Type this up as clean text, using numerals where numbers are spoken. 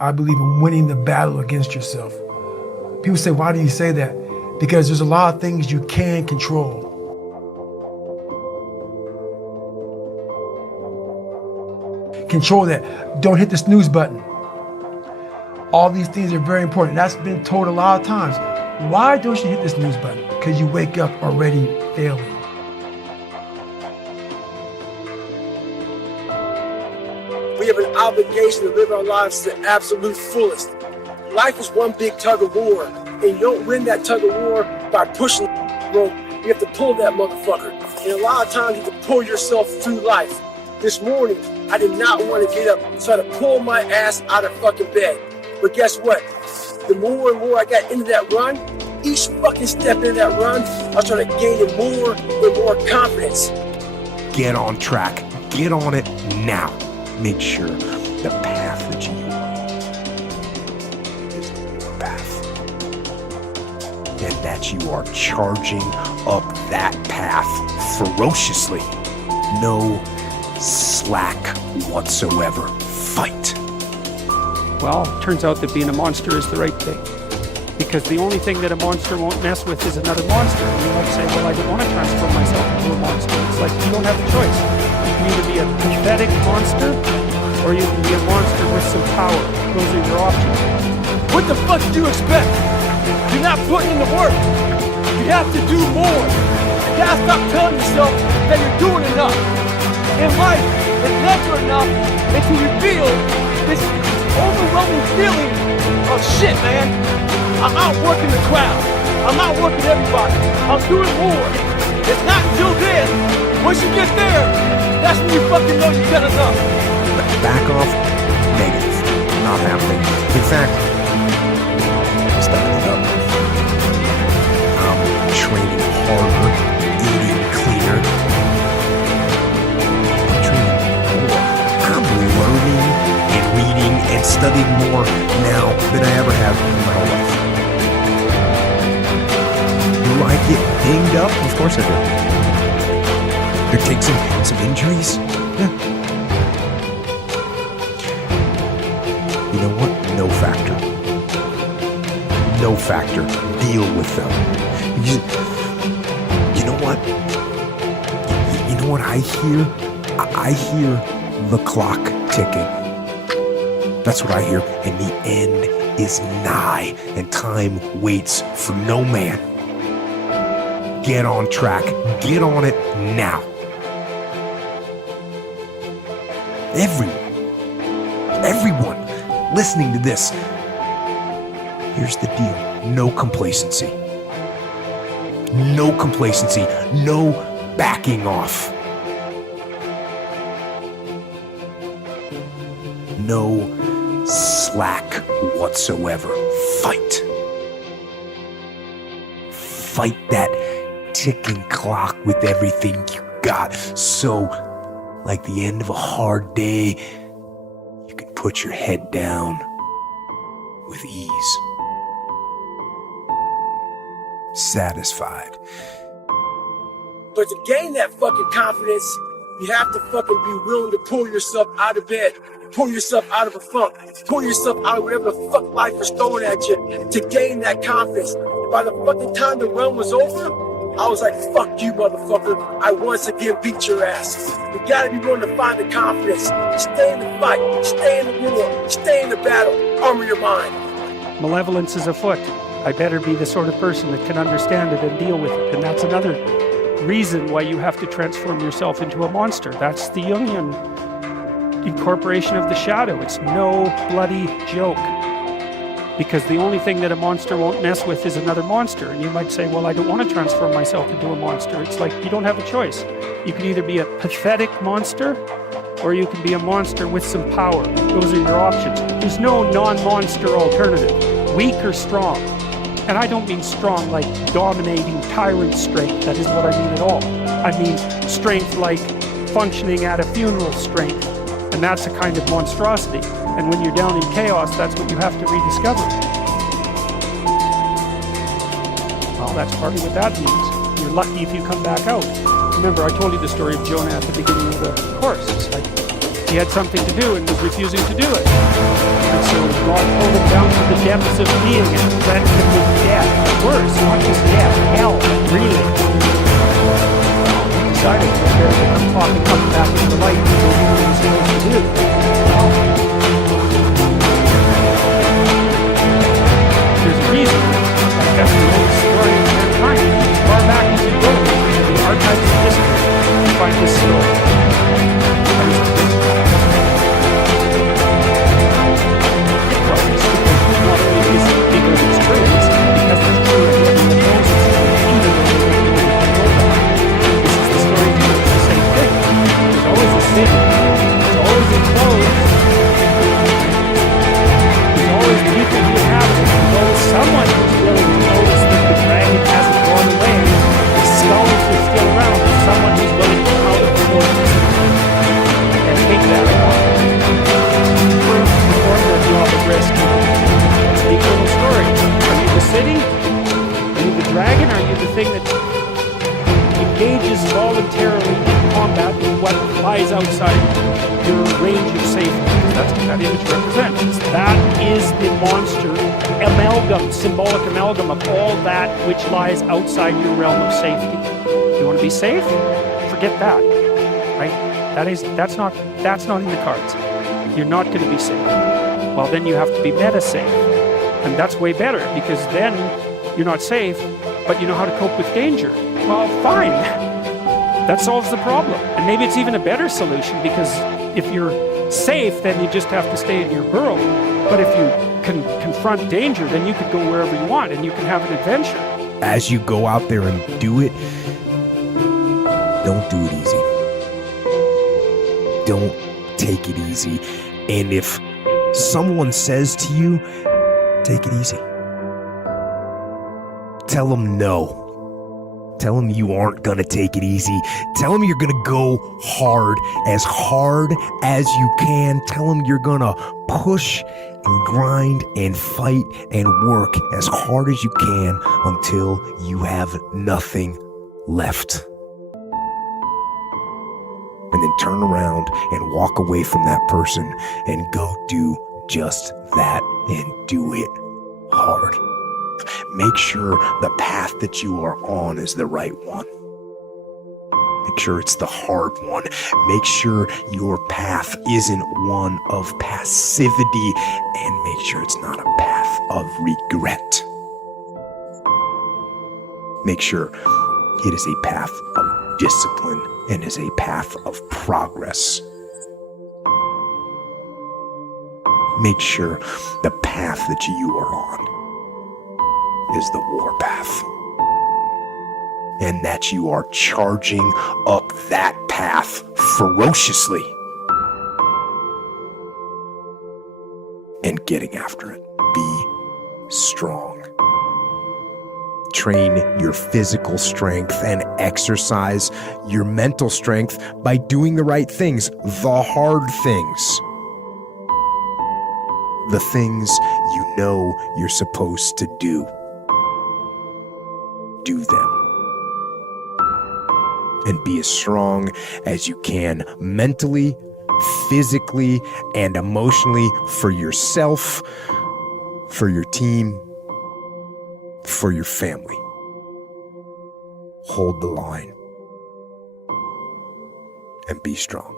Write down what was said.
I believe in winning the battle against yourself. People say, why do you say that? Because there's a lot of things you can control. Control that. Don't hit the snooze button. All these things are very important. That's been told a lot of times. Why don't you hit the snooze button? Because you wake up already failing. We have an obligation to live our lives to the absolute fullest. Life is one big tug of war, and you don't win that tug of war by pushing the rope. You have to pull that motherfucker. And a lot of times you have to pull yourself through life. This morning, I did not want to get up, so I had to pull my ass out of fucking bed. But guess what? The more and more I got into that run, each fucking step into that run, I was trying to gain more and more confidence. Get on track. Get on it now. Make sure the path that you are is the path. And that you are charging up that path ferociously. No slack whatsoever. Fight. Well, it turns out that being a monster is the right thing. Because the only thing that a monster won't mess with is another monster. And you might say, well, I don't want to transform myself into a monster. It's like, you don't have a choice. You can either be a pathetic monster, or you can be a monster with some power. Those are your options. What the fuck did you expect? You're not putting in the work. You have to do more. You gotta stop telling yourself that you're doing enough. In life, it's never enough until you feel this overwhelming feeling of shit, man. I'm outworking the crowd. I'm outworking everybody. I'm doing more. It's not until then. Once you get there, that's when you fucking know you've done enough. Back off. Negative. Not happening. In fact, stepping it up. I'm training harder, eating cleaner. I'm training more. I'm learning and reading and studying more now than I ever have in my whole life. Do I get dinged up? Of course I do. There takes some injuries. Yeah. You know what? No factor. No factor. Deal with them. You know what? You know what I hear? I hear the clock ticking. That's what I hear. And the end is nigh, and time waits for no man. Get on track. Get on it now. Everyone listening to this, here's the deal. No complacency. No complacency. No backing off. No slack whatsoever. Fight. Fight that ticking clock with everything you got. So, like the end of a hard day, you can put your head down with ease. Satisfied. But to gain that fucking confidence, you have to fucking be willing to pull yourself out of bed, pull yourself out of a funk, pull yourself out of whatever the fuck life is throwing at you to gain that confidence. By the fucking time the run was over, I was like, fuck you, motherfucker. I once again beat your ass. You gotta be willing to find the confidence. Stay in the fight, stay in the war, stay in the battle, armor your mind. Malevolence is afoot. I better be the sort of person that can understand it and deal with it. And that's another reason why you have to transform yourself into a monster. That's the Jungian incorporation of the shadow. It's no bloody joke. Because the only thing that a monster won't mess with is another monster. And you might say, well, I don't want to transform myself into a monster. It's like, you don't have a choice. You can either be a pathetic monster, or you can be a monster with some power. Those are your options. There's no non-monster alternative. Weak or strong. And I don't mean strong like dominating tyrant strength. That is what I mean at all. I mean strength like functioning at a funeral strength. And that's a kind of monstrosity. And when you're down in chaos, that's what you have to rediscover. Well, that's partly what that means. You're lucky if you come back out. Remember, I told you the story of Jonah at the beginning of the course. It's like he had something to do and was refusing to do it. And so God pulled him down to the depths of being and threatened him with death. Worse, not just death, hell, really. He decided to come popping up back into light and do what he was supposed to do. There's a reason. That's the old story of mankind. As far back as it goes, in the archives of history, you find this story. Not only is it bigger than it's true, it's because it's true and everyone knows it's true, even though they don't know that. This is the story of the same thing. There's always a city. There's always enclosed. There's always people who inhabit it. There's always someone who's willing to notice that the dragon hasn't gone away. The skulls are still around. There's someone who's willing to out of the wilderness and take that on. Perform their job of rescue. That's the eternal story. Are you the city? Are you the dragon? Are you the thing that engages voluntarily in combat with what lies outside your range of safety? That's what that image represents. That is the monster amalgam, symbolic amalgam of all that which lies outside your realm of safety. You want to be safe? Forget that. Right? That's not in the cards. You're not going to be safe. Well, then you have to be meta safe. And that's way better, because then you're not safe, but you know how to cope with danger. Well, fine. That solves the problem. And maybe it's even a better solution, because if you're safe, then you just have to stay in your burrow. But if you can confront danger, then you could go wherever you want and you can have an adventure. As you go out there and do it, don't do it easy. Don't take it easy. And if someone says to you, take it easy, tell them no. Tell them you aren't gonna take it easy. Tell them you're gonna go hard as you can. Tell them you're gonna push and grind and fight and work as hard as you can until you have nothing left. And then turn around and walk away from that person and go do just that and do it hard. Make sure the path that you are on is the right one. Make sure it's the hard one. Make sure your path isn't one of passivity, and make sure it's not a path of regret. Make sure it is a path of discipline and is a path of progress. Make sure the path that you are on is the war path, and that you are charging up that path ferociously and getting after it. Be strong. Train your physical strength and exercise your mental strength by doing the right things, the hard things. The things you know you're supposed to do. Do them. And be as strong as you can mentally, physically, and emotionally for yourself, for your team, for your family. Hold the line and be strong.